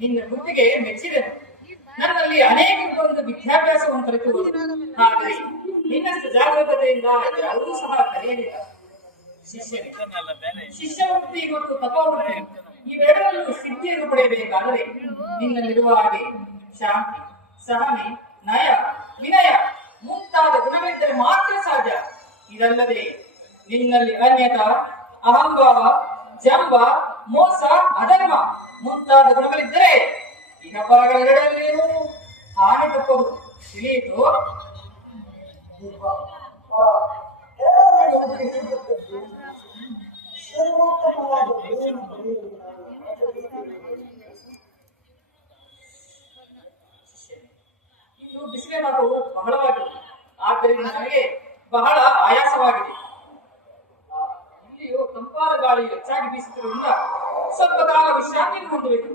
ನಿನ್ನ ಬುದ್ಧಿಗೆ ಮೆಚ್ಚಿದೆನು. ನನ್ನಲ್ಲಿ ಅನೇಕ ವಿಧವಾದ ವಿದ್ಯಾಭ್ಯಾಸವನ್ನು ಕಲಿತುವುದು, ಆದರೆ ನಿನ್ನಷ್ಟು ಜಾಗೃತತೆಯಿಂದ ಯಾವುದೂ ಸಹ ಕಲಿಯಲಿಲ್ಲ. ಶಿಷ್ಯವೃತ್ತಿ ಮತ್ತು ತಪೋವೃತ್ತಿ ಇವೆರಡರಲ್ಲೂ ಸಿದ್ಧಿಯನ್ನು ಪಡೆಯಬೇಕಾದರೆ ನಿನ್ನಲ್ಲಿರುವ ಹಾಗೆ ಶಾಂತಿ, ಸಹನೆ, ನಯ, ವಿನಯ ಮುಂತಾದ ಗುಣಗಳಿದ್ದರೆ ಮಾತ್ರ ಸಾಧ್ಯ. ಇದಲ್ಲದೆ ನಿನ್ನಲ್ಲಿ ಅನ್ಯತಾ, ಅಹಂಭಾವ, ಜಂಬ, ಮೋಸ, ಅಧರ್ಮ ಮುಂತಾದ ಗುಣಗಳಿದ್ದರೆ ಈಗ ಪರಗಳೆರಡರಲ್ಲಿಯೂ ಹಾನಿ ತಪ್ಪದು. ತಿಳಿಯಿತು? ಇದು ಬಿಸಿಲಿನ ತಾಪವು ಬಹಳವಾಗಿದೆ, ಆದ್ದರಿಂದ ನನಗೆ ಬಹಳ ಆಯಾಸವಾಗಿದೆ. ಇಲ್ಲಿಯೂ ತಂಪಾದ ಗಾಳಿ ಹೆಚ್ಚಾಗಿ ಬೀಸುತ್ತಿರುವುದರಿಂದ ಸ್ವಲ್ಪ ಕಾಲ ವಿಶ್ರಾಂತಿಯನ್ನು ಹೊಂದಬೇಕು.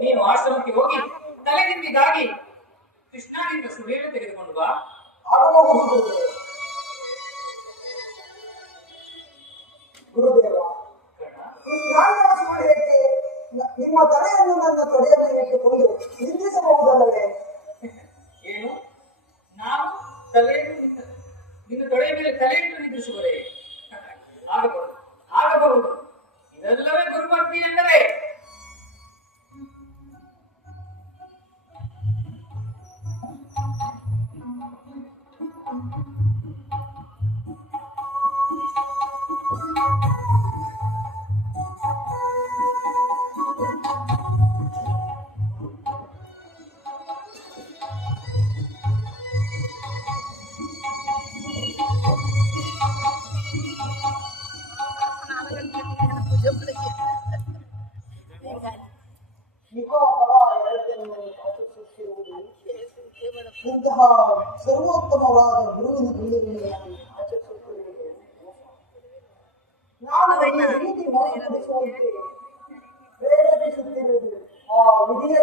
ನೀನು ಆಶ್ರಮಕ್ಕೆ ಹೋಗಿ ತಲೆದಿಂಬಿಗಾಗಿ ಕೃಷ್ಣನಿಂದ ಸುಳಿಯನ್ನು ತೆಗೆದುಕೊಂಡು ಬಾ. ಗುರುದೇವ, ನಿಮ್ಮ ತಲೆಯನ್ನು ನನ್ನ ತೊಡೆಯ ಮೇಲೆ ಇಟ್ಟುಕೊಂಡು ನಿಂದಿಸಬಹುದಲ್ಲವೇ? ಏನು, ನಾನು ತಲೆಯನ್ನು ನಿನ್ನ ತೊಡೆಯ ಮೇಲೆ ತಲೆಯಿಟ್ಟು ನಿಂದಿಸುವುದೇ? ಆಗಬಹುದು, ಆಗಬಹುದು. ಇದೆಲ್ಲವೇ ಗುರುಭಕ್ತಿ ಎಂದರೆ. ಇಂತಹ ಸರ್ವೋತ್ತಮವಾದ ಗುರುವಿನ ಗುರಿಯನ್ನು ಆಚರಿಸುತ್ತಿರುವುದು ನಾನು ಈ ರೀತಿ ಮೋಸಗೊಳಿಸುವಂತೆ ಪ್ರೇರೇಪಿಸುತ್ತಿರುವುದು ಆ ವಿಧಿಯ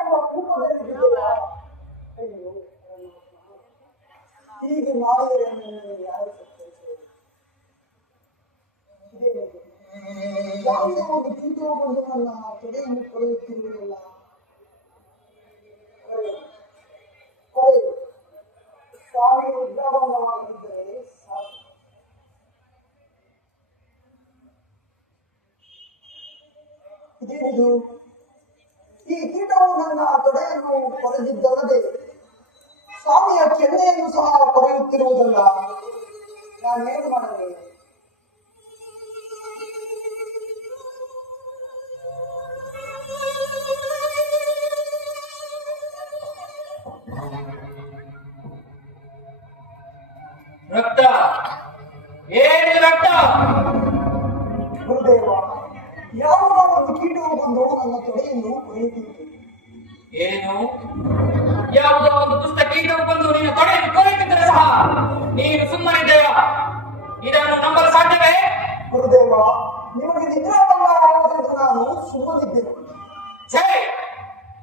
ಎಂಬ ಕೂಪದಲ್ಲಿದೆಯಾ? ಅಯ್ಯೋ, ಹೀಗೆ ಮಾಡಿದರೆ ನನಗೆ ಯಾರು ಸತ್ಕರಿಸುವುದು? ಯಾವುದೇ ಒಂದು ಕೀಟವು ಬಂದು ನನ್ನ ತೊಡೆಯನ್ನು ಕೊಳೆಯುತ್ತಿರುವುದಿಲ್ಲ. ಸ್ವಾಮಿ ಉದ್ಯಾನವಾಗಿದ್ದರೆ ಸಾಕು. ಇದೇನಿದು? ಈ ಕೀಟವು ನನ್ನ ತೊಡೆಯನ್ನು ಕೊರೆದಿದ್ದಲ್ಲದೆ ಸ್ವಾಮಿಯ ಕೆನ್ನೆಯನ್ನು ಸಹ ಕೊರೆಯುತ್ತಿರುವುದಲ್ಲ. ನಾನೇನು ಮಾಡಲಿ? ರಕ್ತ ಏನು ರಕ್ತ? ಗುರುದೇವ, ಯಾವುದೋ ಒಂದು ಕೀಟವು ಬಂದು ನನ್ನ ತೊಡೆಯನ್ನು ಕೊರೆಯುತ್ತಿತ್ತು. ಏನು? ಯಾವುದೋ ಒಂದು ದುಷ್ಟ ಕೀಟವು ಬಂದು ನಿನ್ನ ತೊಡೆಯನ್ನು ಕೊರೆಯುತ್ತಿದ್ದರೆ ಸಹ ನೀನು ಸುಮ್ಮನಿದ್ದೇಯ? ಇದನ್ನು ನಂಬಲು ಸಾಧ್ಯವೇ? ಗುರುದೇವ, ನಿಮಗೆ ನಿದ್ರಾಭಂಗವಾಗುವುದೆಂದು ನಾನು ಸುಮ್ಮನಿದ್ದೇನೆ. ಛೇ,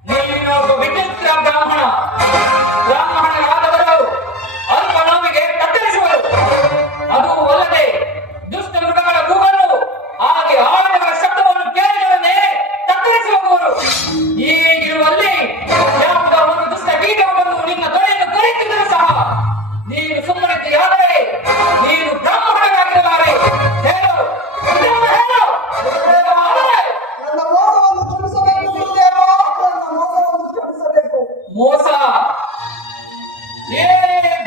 ನೀನು ಒಬ್ಬ ವಿಚಿತ್ರ ಬ್ರಾಹ್ಮಣ. ಬ್ರಾಹ್ಮಣರಾದವರು ಅಲ್ಪ ನೋವಿಗೆ ತತ್ತರಿಸುವರು. ಅದು ಅಲ್ಲದೆ ದುಷ್ಟ ಮೃಗಗಳ ಕೂಗಲು ಹಾಗೆ ಆಡುವ ಶಬ್ದವನ್ನು ಕೇಳಿದವನ್ನೇ ತತ್ತರಿಸಿ ಹೋಗುವರು. ಹೀಗಿರುವಲ್ಲಿ ಯಾವುದೋ ಒಂದು ದುಷ್ಟ ಕೀಟವು ಬಂದು ನಿನ್ನ ತೊಡೆಯನ್ನು ಕೊರೆಯುತ್ತಿದ್ದರೂ ಸಹ ನೀನು ಸುಮ್ಮನಿದ್ದೀಯಾದರೆ ನೀನು ಬ್ರಾಹ್ಮಣರಾಗಿರಲಾರೆ. ಹೇಳು, ಇದನ್ನು ಹೇಳು. ನನ್ನ ಮೋಸವನ್ನು ಕ್ಷಮಿಸಬೇಕು ಗುರುದೇವ, ನನ್ನ ಮೋಸವನ್ನು ಕ್ಷಮಿಸಬೇಕು. ಮೋಸ? ಏ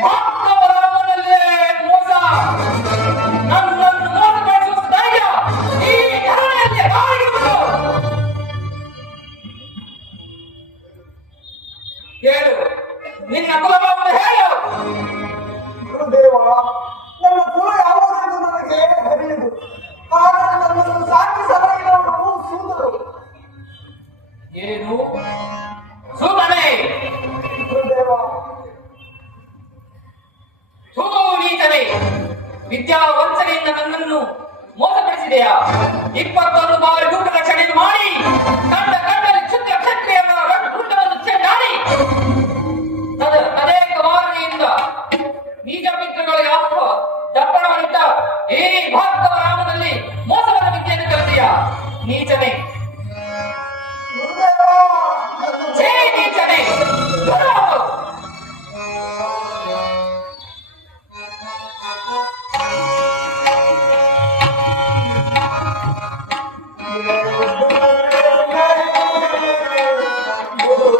ಭಕ್ತವರಾಮನಲ್ಲೇ ಮೋಸ? ನನ್ನನ್ನು ಮೋಸಪಡಿಸುವ ಧೈರ್ಯ ಈ ಧರಣಿಯಲ್ಲಿ ಯಾರಿಗೆ ಬಂತು? ಹೇಳು, ನಿನ್ನ ಕುಲವನ್ನು ಹೇಳು. ಗುರುದೇವ, ನನ್ನ ಕುಲ ಯಾವುದೆಂದು ನನಗೆ ತಿಳಿಯದು. ಆದರೆ ನನ್ನನ್ನು ಸಾಕಿ ಸಲಹಿದವರು ಸೂದರು. ಏನು ಸೂತನೇ? ಗುರುದೇವ, ನೀತನೇ, ವಿದ್ಯಾವಂಚನೆಯಿಂದ ನನ್ನನ್ನು ಮೋಸಪಡಿಸಿದೆಯಾ? 21 ಬಾರಿ ಗೂಟ ರಕ್ಷಣೆಯನ್ನು ಮಾಡಿ ಕಂಡಲ್ಲಿ ಕ್ಷುದ್ರ ಕ್ಷತ್ರಿಯರ ಗುಂಡವನ್ನು ಚೆಂಡಾಡಿ ಅನೇಕ ವಾರನೆಯಿಂದ ಬೀಜ ಮಿತ್ರಗಳಿಗೆ ಹಾಕುವ ದಪ್ಪಣವನ್ನಿಟ್ಟ ಈ ಭಾಗವ ರಾಮನಲ್ಲಿ ಮೋಸವಾದ ವಿದ್ಯೆಯನ್ನು ಕಲಿತೆಯ ನೀಚನೆ? ಗುರುದೇವ, ಛೇ ನೀಚನೆ! ದುರಾಳು! ಗುರುದೇವ,